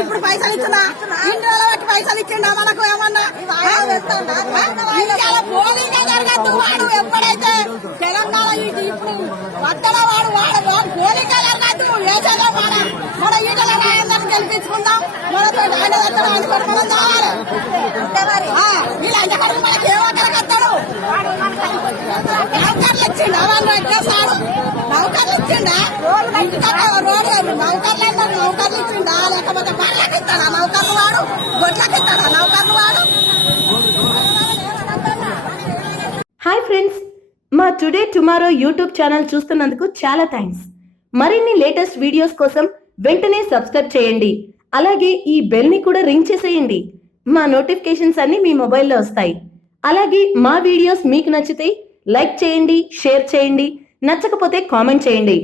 ఇప్పుడు పైసలు ఇచ్చినా ఇంట్లో బట్టి పైసలు ఇచ్చిండా మనకు ఏమన్నా పోలీగా జరగద్దు వాడు ఎప్పుడైతే తెలంగాణ ఇప్పుడు వద్దడా వాడు వాడు పోలీగా జరగద్దు వేసేదా మన ఈటల రాజేందర్ని గెలిపించుకుందాం మనతో ఆయన అనుకోవడం వీళ్ళంటే మనకి ఏమక్కడికి వస్తాడు నౌకర్లు ఇచ్చిండా వాళ్ళు ఎక్కేస్తాడు నౌకర్లు ఇచ్చిండా రోడ్డు నౌకర్లు ఇచ్చిండా లేకపోతే పళ్ళకి ఇస్తాడా నౌకర్లు వాడు గొడ్లకి ఇస్తాడా నౌకర్లు వాడు. హాయ్ ఫ్రెండ్స్, మా టుడే టుమారో యూట్యూబ్ ఛానల్ చూస్తున్నందుకు చాలా థ్యాంక్స్. మరిన్ని లేటెస్ట్ వీడియోస్ కోసం వెంటనే సబ్స్క్రైబ్ చేయండి. అలాగే ఈ బెల్ ని కూడా రింగ్ చేసేయండి. మా నోటిఫికేషన్స్ అన్ని మీ మొబైల్లో వస్తాయి. అలాగే మా వీడియోస్ మీకు నచ్చితే లైక్ చేయండి, షేర్ చేయండి, నచ్చకపోతే కామెంట్ చేయండి.